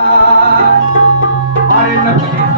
I'm not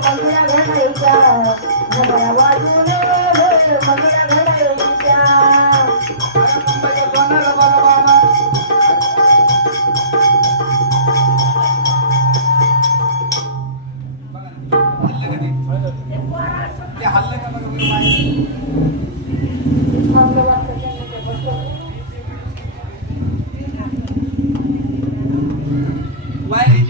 मंदिरा घालायच्या मंदिरा वाजून मंदिरा घालायच्या ते हल्लं का बघा बरं